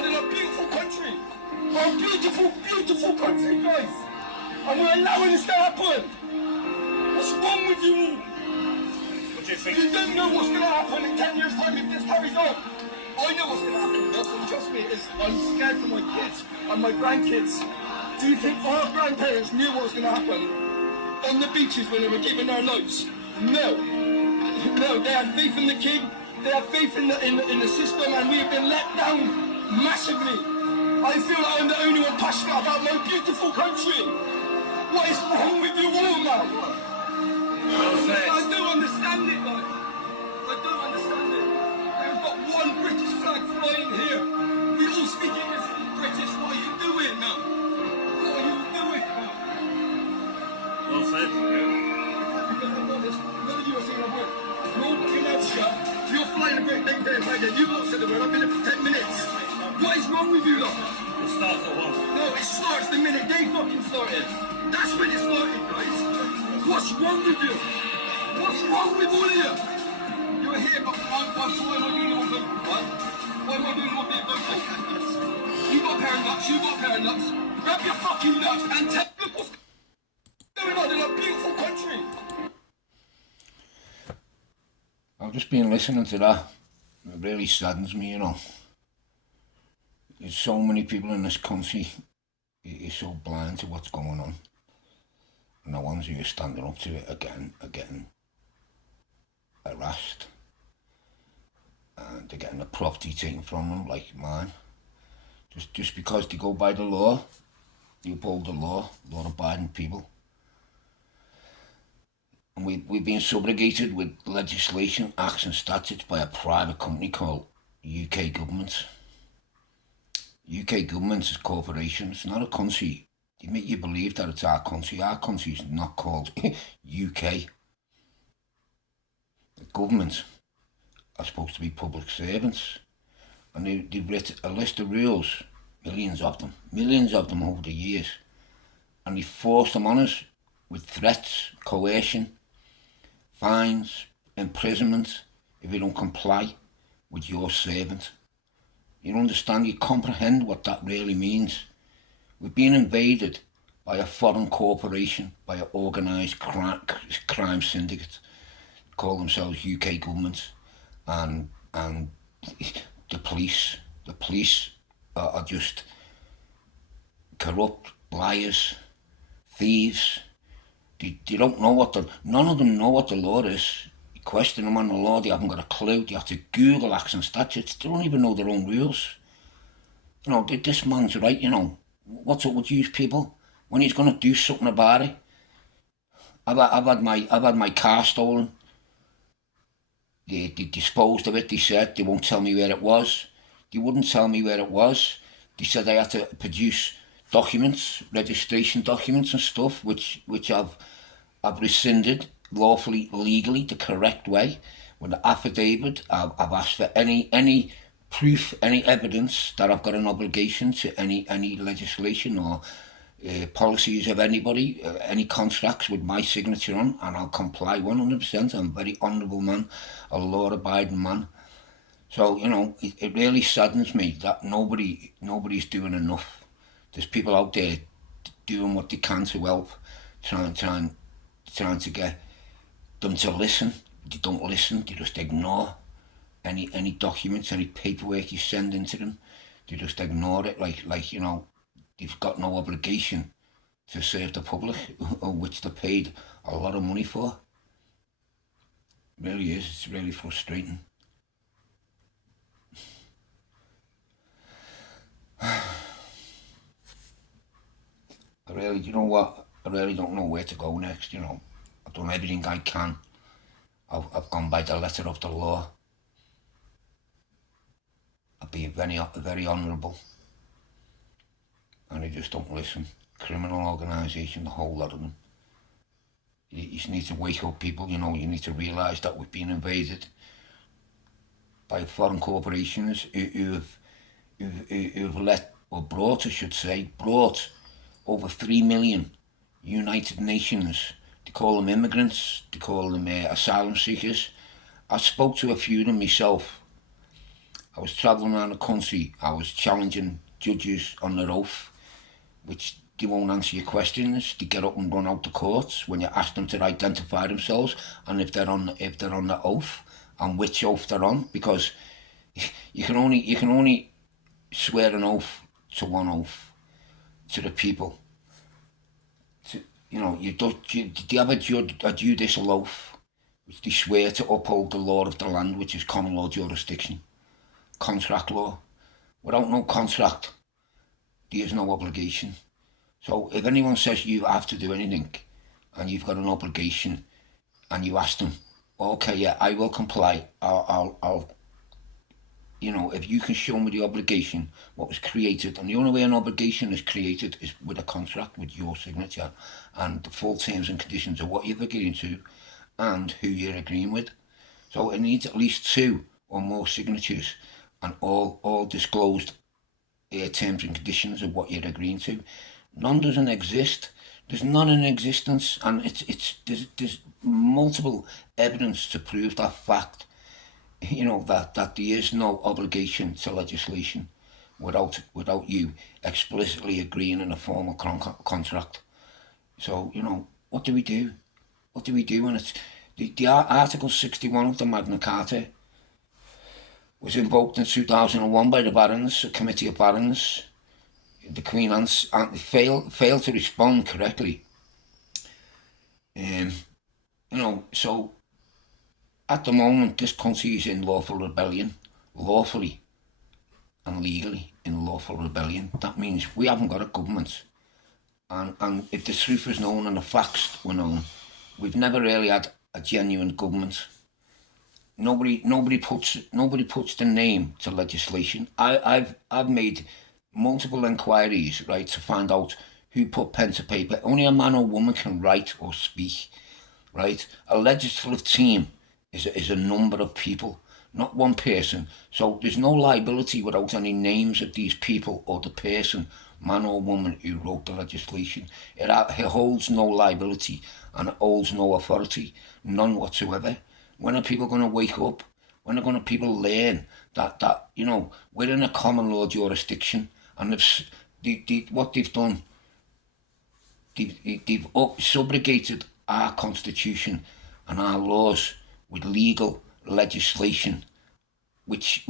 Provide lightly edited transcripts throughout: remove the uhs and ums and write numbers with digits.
about in a beautiful country. Our beautiful, beautiful country, guys. And we're allowing this to happen. What's wrong with you all? What do you think? You don't know what's going to happen in 10 years' time if this carries on. I know what's going to happen, Ross, and trust me, I'm scared for my kids and my grandkids. Do you think our grandparents knew what was going to happen on the beaches when they were giving their lives? No. No, they had faith in the king, they had faith in the system, and we have been let down massively. I feel like I'm the only one passionate about my beautiful country. What is wrong with you all, man? I don't understand it, man. I don't understand it. We've got one British flag flying here. We all speak English and British. What are you doing now? What are you doing now? Well said. None of you are saying a word. You're looking at shut. You're flying a great big day back there. You lot said the word. I've been here for 10 minutes. What is wrong with you lot? It starts at 1. No, it starts the minute they fucking started. That's when it started, guys. What's wrong with you? What's wrong with all of you? You're here, but why am I doing all good? What? Why am I doing all big vocal? You got a pair of nuts, you got a pair of nuts. Grab your fucking nuts and tell them what's going on in a beautiful country. I've just been listening to that. It really saddens me, you know. There's so many people in this country who are so blind to what's going on. And the ones who are standing up to it are getting harassed. And they're getting the property taken from them, like mine. Just because they go by the law, they uphold the law, law-abiding people. And we've been subjugated with legislation, acts and statutes by a private company called UK government. UK government is a corporation, it's not a country. They make you believe that it's our country. Our country is not called UK. The government are supposed to be public servants. And they've written a list of rules, millions of them over the years. And they force them on us with threats, coercion, fines, imprisonment if you don't comply with your servant. You understand, you comprehend what that really means. We've been invaded by a foreign corporation, by an organised crime syndicate, call themselves UK government, and the police. The police are just corrupt, liars, thieves. They don't know none of them know what the law is. You question them on the law, they haven't got a clue. They have to Google acts and statutes. They don't even know their own rules. You know, this man's right, you know. What's up with you people? When he's going to do something about it? I've had my car stolen. They disposed of it. They said they won't tell me where it was. They wouldn't tell me where it was. They said I had to produce documents, registration documents and stuff, which I've rescinded lawfully, legally, the correct way. With the affidavit, I've asked for any proof, any evidence that I've got an obligation to any legislation or policies of anybody, any contracts with my signature on, and I'll comply 100%. I'm a very honourable man, a law-abiding man. So, you know, it really saddens me that nobody's doing enough. There's people out there doing what they can to help, trying to get them to listen. They don't listen, they just ignore any documents, any paperwork you send into them. They just ignore it like you know, they've got no obligation to serve the public, which they're paid a lot of money for. It really is, it's really frustrating. You know what, I really don't know where to go next, you know. I've done everything I can. I've gone by the letter of the law. I've been very honourable. And they just don't listen. Criminal organisation, the whole lot of them. You just need to wake up, people, you know. You need to realise that we've been invaded by foreign corporations who've brought over 3 million United Nations. They call them immigrants, they call them asylum seekers. I spoke to a few of them myself. I was travelling around the country. I was challenging judges on their oath, which they won't answer your questions. They get up and run out the courts when you ask them to identify themselves and if they're on the oath and which oath they're on, because you can only swear an oath to one oath, to the people. They have a judicial oath which they swear to uphold the law of the land, which is common law jurisdiction, contract law. Without no contract, there is no obligation. So if anyone says you have to do anything and you've got an obligation and you ask them, okay, yeah, I will comply, I'll if you can show me the obligation, what was created, and the only way an obligation is created is with a contract, with your signature, and the full terms and conditions of what you're agreeing to and who you're agreeing with. So it needs at least 2 or more signatures and all disclosed terms and conditions of what you're agreeing to. None doesn't exist. There's none in existence, and there's multiple evidence to prove that fact. That there is no obligation to legislation without you explicitly agreeing in a formal contract. So, what do we do? What do we do when it's... The Article 61 of the Magna Carta was invoked in 2001 by the Barons, a committee of Barons. The Queen failed to respond correctly. So... At the moment, this country is in lawful rebellion, lawfully and legally in lawful rebellion. That means we haven't got a government. And if the truth is known and the facts were known, we've never really had a genuine government. Nobody puts the name to legislation. I've made multiple inquiries, right, to find out who put pen to paper. Only a man or woman can write or speak, right? A legislative team is a number of people, not one person. So there's no liability without any names of these people or the person, man or woman, who wrote the legislation. It holds no liability and it holds no authority, none whatsoever. When are people going to wake up? When are people learn that we're in a common law jurisdiction, and what they've done, they've subrogated our constitution and our laws with legal legislation, which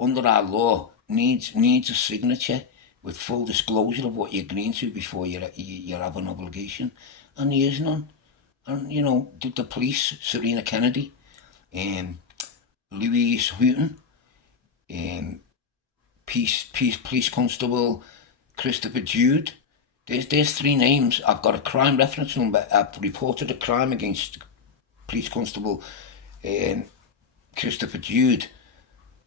under our law needs a signature with full disclosure of what you're agreeing to before you have an obligation, and there is none. And the police, Serena Kennedy, Louise Houghton, Police Constable Christopher Jude. There's 3 names. I've got a crime reference number. I've reported a crime against Police Constable Christopher Jude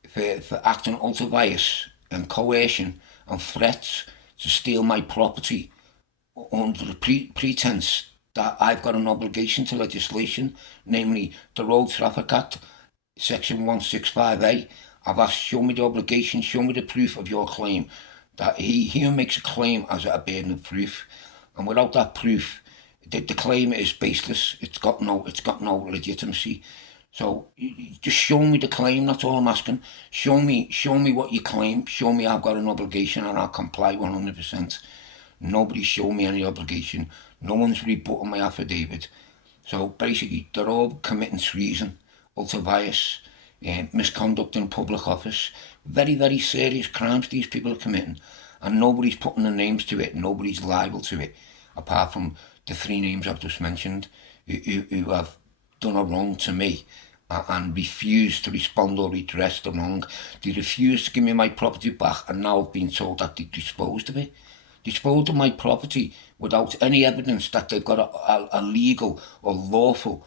for acting ultra-vires and coercion and threats to steal my property under the pretense that I've got an obligation to legislation, namely the Road Traffic Act, Section 165A. I've asked, show me the obligation, show me the proof of your claim. That he makes a claim as a burden of proof, and without that proof, the claim is baseless. It's got no legitimacy. So just show me the claim. That's all I'm asking. Show me what you claim. Show me I've got an obligation and I'll comply 100%. Nobody showed me any obligation. No one's rebutting my affidavit. So basically, they're all committing treason, ultra-vires, misconduct in public office. Very, very serious crimes these people are committing. And nobody's putting their names to it. Nobody's liable to it, apart from the 3 names I've just mentioned, who have done a wrong to me and refused to respond or redress the wrong. They refused to give me my property back, and now I've been told that they disposed of it. Disposed of my property without any evidence that they've got a legal or lawful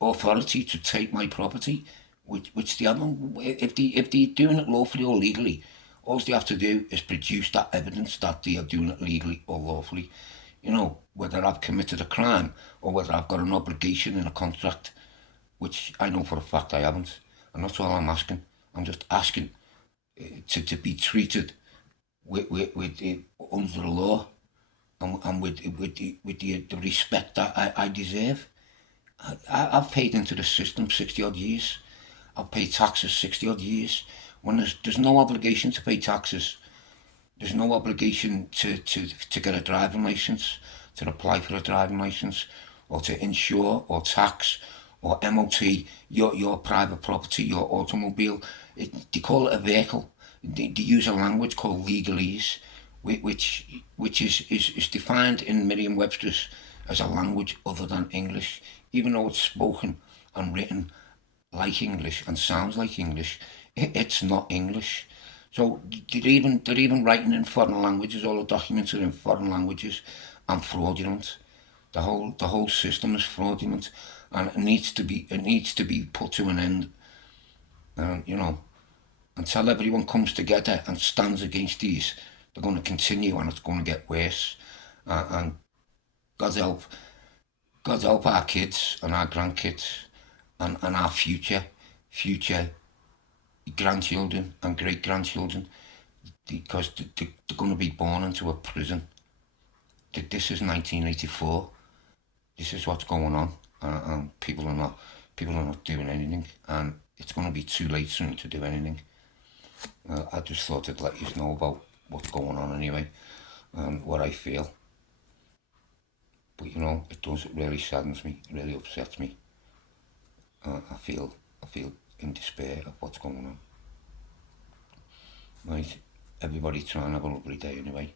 authority to take my property, which they haven't. If they're doing it lawfully or legally, all they have to do is produce that evidence that they are doing it legally or lawfully. Whether I've committed a crime or whether I've got an obligation in a contract, which I know for a fact I haven't. And that's all I'm asking. I'm just asking to be treated with under the law and with the respect that I deserve. I've paid into the system 60 odd years. I've paid taxes 60 odd years when there's no obligation to pay taxes. There's no obligation to get a driving licence, to apply for a driving licence, or to insure or tax or MOT your private property, your automobile. They call it a vehicle. They use a language called legalese, which is defined in Merriam-Webster's as a language other than English, even though it's spoken and written like English and sounds like English. It's not English. So they're even writing in foreign languages. All the documents are in foreign languages and fraudulent. The whole system is fraudulent, and it needs to be put to an end. You know, until everyone comes together and stands against these, they're going to continue, and it's going to get worse. And God help our kids and our grandkids and our future grandchildren and great-grandchildren, because they're going to be born into a prison. This is 1984. This is what's going on, and people are not doing anything, and it's going to be too late soon to do anything. I just thought I'd let you know about what's going on anyway, and what I feel. But it really saddens me, it really upsets me. I feel in despair of what's going on. Right, everybody try and have a lovely day anyway.